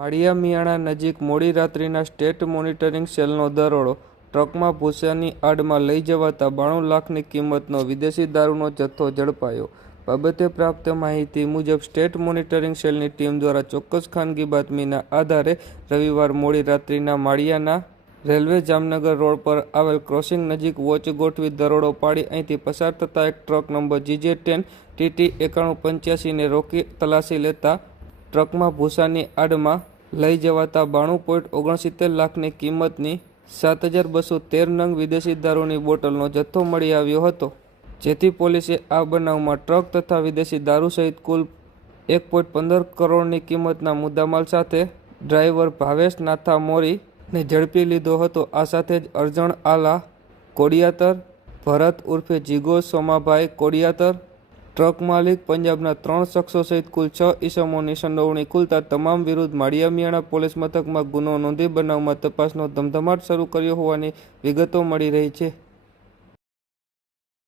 માળિયા મિયાણા નજીક મોડી રાત્રિના સ્ટેટ મોનિટરિંગ સેલનો દરોડો ટ્રકમાં ભૂસાની આડમાં લઈ જવાતા બાણું લાખની કિંમતનો વિદેશી દારૂનો જથ્થો ઝડપાયો. બાબતે પ્રાપ્ત માહિતી મુજબ સ્ટેટ મોનિટરિંગ સેલની ટીમ દ્વારા ચોક્કસ ખાનગી બાતમીના આધારે રવિવાર મોડી રાત્રિના માળિયાના રેલવે જામનગર રોડ પર આવેલ ક્રોસિંગ નજીક વોચ ગોઠવી દરોડો પાડી અહીંથી પસાર થતા એક truck number GJ ten TT એકાણું પંચ્યાસીને રોકી તલાશી લેતા ટ્રકમાં ભૂસાની આડમાં લઈ જવાતા બાણું પોઈન્ટ ઓગણસિત્તેર લાખની કિંમતની સાત હજાર બસો તેર નંગ વિદેશી દારૂની બોટલનો જથ્થો મળી આવ્યો હતો. જેથી પોલીસે આ બનાવમાં ટ્રક તથા વિદેશી દારૂ સહિત કુલ એક પોઈન્ટ પંદર કરોડની કિંમતના મુદ્દામાલ સાથે ડ્રાઈવર ભાવેશ નાથા મોરીને ઝડપી લીધો હતો. આ સાથે જ અરજણ આલા કોડિયાતર, ભરત ઉર્ફે જીગો સોમાભાઈ કોડિયાતર ટ્રક માલિક પંજાબના ત્રણ શખ્સો સહિત કુલ છ ઈસમોની સંડોવણી ખુલતા તમામ વિરુદ્ધ માળિયા મિયાણા પોલીસ મથકમાં ગુનો નોંધી બનાવમાં તપાસનો ધમધમાટ શરૂ કર્યો હોવાની વિગતો મળી રહી છે.